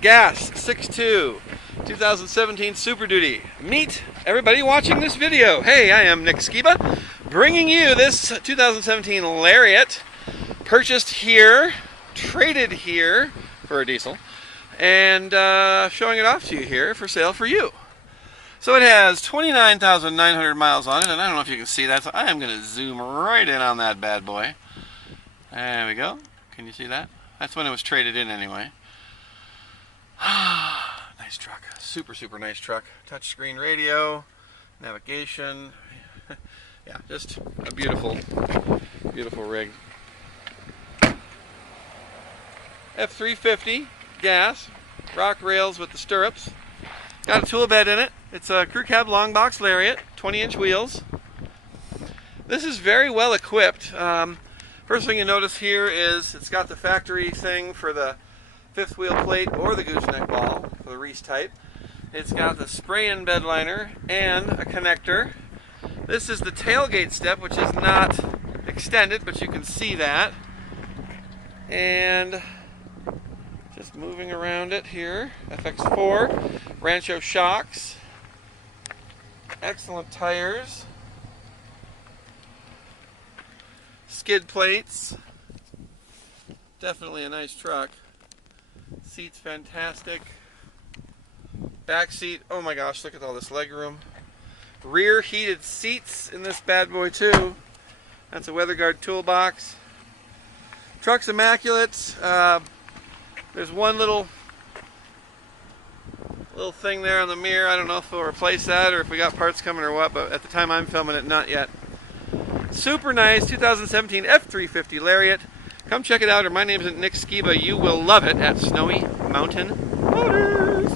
gas, 6.2, 2017 Super Duty. Meet everybody watching this video. Hey, I am Nick Skiba, bringing you this 2017 Lariat, purchased here, traded here for a diesel, and showing it off to you here for sale for you. So it has 29,900 miles on it, and I don't know if you can see that, so I am going to zoom right in on that bad boy. There we go. Can you see that? That's when it was traded in anyway. Nice truck. Super, super nice truck. Touchscreen radio, navigation. Yeah, just a beautiful, beautiful rig. F-350 gas, rock rails with the stirrups. Got a tool bed in it. It's a crew cab LongBox Lariat, 20-inch wheels. This is very well equipped. First thing you notice here is it's got the factory thing for the fifth wheel plate or the gooseneck ball for the Reese type. It's got the Sprayed-In Bedliner and a connector. This is the tailgate step, which is not extended, but you can see that. And just moving around it here, FX4, Rancho shocks, excellent tires, skid plates, definitely a nice truck. Seats fantastic. Back seat, oh my gosh, look at all this leg room. Rear heated seats in this bad boy too. That's a WeatherGuard toolbox. Truck's immaculate. There's one little thing there on the mirror. I don't know if we'll replace that or if we got parts coming or what, but at the time I'm filming it, not yet. Super nice 2017 F-350 Lariat. Come check it out, or my name is Nick Skiba. You will love it at Snowy Mountain Motors.